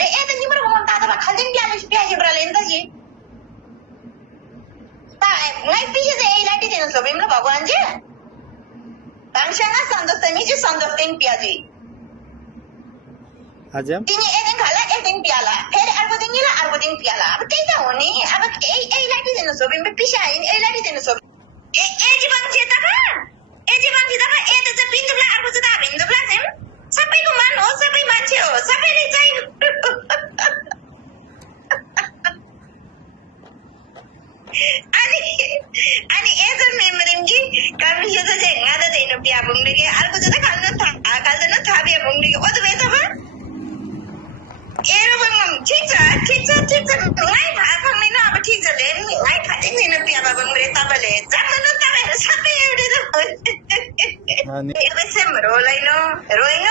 त निम्रो monta त खल्दिन प्याज एउटाले नि त जी ngai पिछे चाहिँ यही लाटी दिनु छ बिमला भगवान जी भाङसँग सन्तोष त मिजु सन्तोष दिन प्याजी हजुर तिनी एक दिन खाला एक दिन प्याला फेरि अर्को दिन निला अर्को दिन प्याला अब त्यही त हो नि अब यही लाटी दिनु छ बिमला पिछे आइन यही लाटी दिनु छ ए जीवन जे त ए जीवन जे त ए त चाहिँ बिन्दुला अर्को चाहिँ त बिन्दुला चाहिँ सबैको मन हो सबै मान्छे हो सबैले चाहिँ अनि एज मेमोरिङ कि कमी यो चाहिँ ngada दिनु प्या बुङले के अर्को चाहिँ खाल्न खाल्दैन थाबे बुङले के ओदो बेता भा एरो बङम ठीक छ लाई भाखङ नै न अब ठीक छ ले लाई खादिन दिनु प्या बुङले तपाईले जान्नु तपाईहरु सबै एउटै त अनि एबसेम रोलाइन रोइन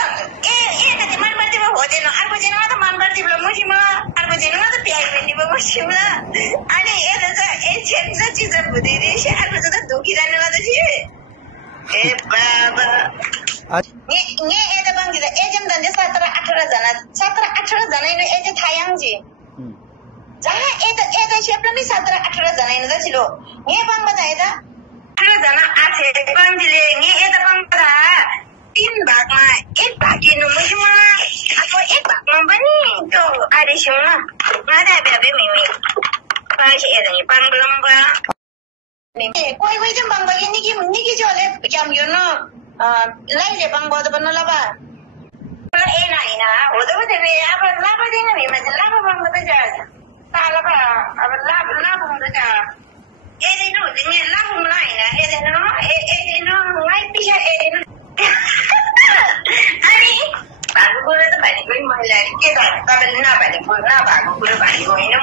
ए त मन पर्दै होदेन अर्को जिनमा त मन पर्दै मुसिमा अर्को जिनमा त प्याइ पनि मुसिमा अनि ए त ए छेन्छ चिज बुदिरे से अर्को त दुखी जाने वाला छ ए बाबा ने ए त बंगी त एजम दन्ने 17-18 जना 17-18 जना इन ए त थायाङ जी जहाँ ए त शेप्लमी 17-18 जना इन त छिलो ने बंग बताए त 18 जना आछे बंगीले ने ए त बंग त 3 भागमा एक भाग दिनु मुसिमा अब एक भागमा पनि त्यो आदेशमा नदा बेबे मिमी पाछि ए नि बंगलम्बा कोही चाहिँ बंग बगिनी निकी जोले क्याम यो न लाइले बंग बद बन्न लबा ए नाइना हो त बे अब लाबा दिन नि म लाबा बंग त जा ताला बा अब लाबा बंग त ए दिन हो दिन लाबा नाइना ए दिन लाई पिछा ए दिन अनि भागो कुरा त भाइ पनि महिला के गर्नु तपाईले नभएको कुरा भागो कुरा भाइ होइन